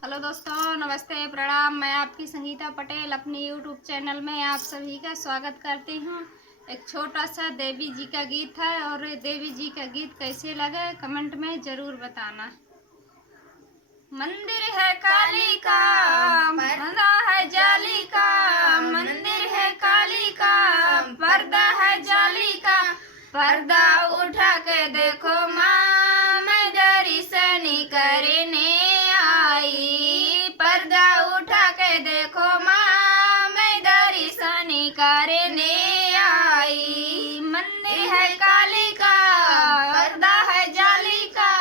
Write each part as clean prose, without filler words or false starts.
Hello दोस्तों, नमस्ते, प्रणाम। मैं आपकी संगीता पटेल अपनी यूट्यूब चैनल में आप सभी का स्वागत करती हूँ। एक छोटा सा देवी जी का गीत है और देवी जी का गीत कैसे लगे कमेंट में ज़रूर बताना। मंदिर है काली का, पर्दा है जाली का। मंदिर है काली का, पर्दा है जाली का। पर्दा उठा के देखो माँ, मैं दर्शन करने आई। पर्दा उठा के देखो माँ, मैं दर्शन करने आई। मंदिर है काली का, पर्दा है जाली का।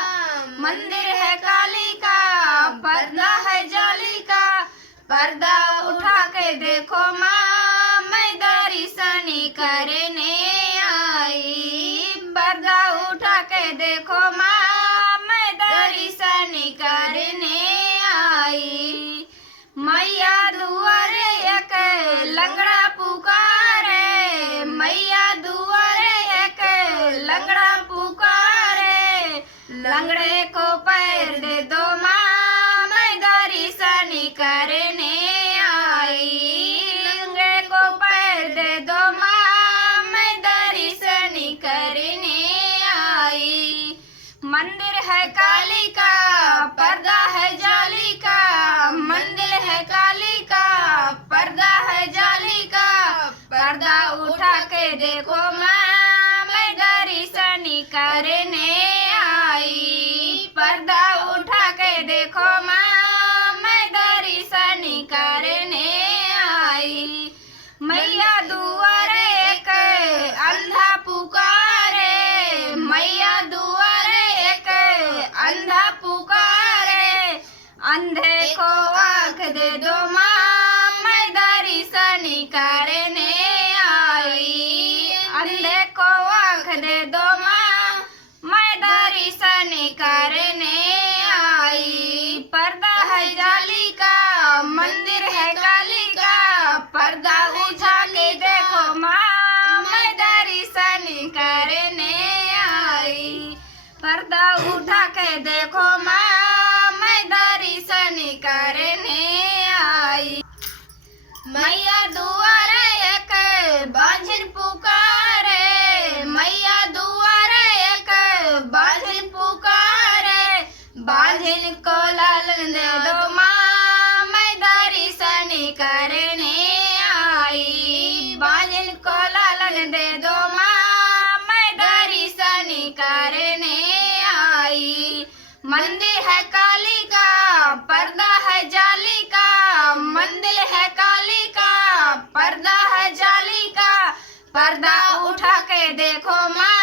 मंदिर है काली का, पर्दा है जाली का। पर्दा उठा के देखो माँ, मैं दर्शन करने आई। पर्दा उठा के देखो माँ, मैं दर्शन करने आई। मैया दुआरे एक लंगड़ा पुकारे, मैया दुआरे एक लंगड़ा पुकारे। लंगड़े को पैर दे दो माँ, मैं दर्शन करने आई। लंगड़े को पैर दे दो माँ, मैं दर्शन करने आई। मंदिर है काली का, पर्दा है जाली का। मंदिर है काली का, पर्दा है जाली का। पर्दा उठा के देखो माँ, मैं दर्शन करने आई। पर्दा उठा के देखो माँ, मैं दर्शन करने आई। मैया दुआरे एक अंधा पुकारे, मैया दुआरे एक अंधा पुकारे। अंधे को आँख दे दो माँ, मैं दर्शन करने आई। अंधे को आँख दे दो माँ, मैं दर्शन करने आई। पर्दा है जाली का, मंदिर है काली का। पर्दा उठा के देखो माँ, मैं दर्शन करने आई। पर्दा उठा के देखो माँ, मैं दर्शन करने आई। मैया दुआरे एक बांझिन पुकारे, मैया दुआरे एक बांझिन पुकारे। बांझिन को लालन दे दो माँ, मैं दर्शन करने आई। बांझिन को लालन दे दो माँ, मैं दर्शन करने आई। मंदिर है काली का, पर्दा है जाली का। मंदिर है काली का, पर्दा है जाली का। पर्दा उठा के देखो माँ,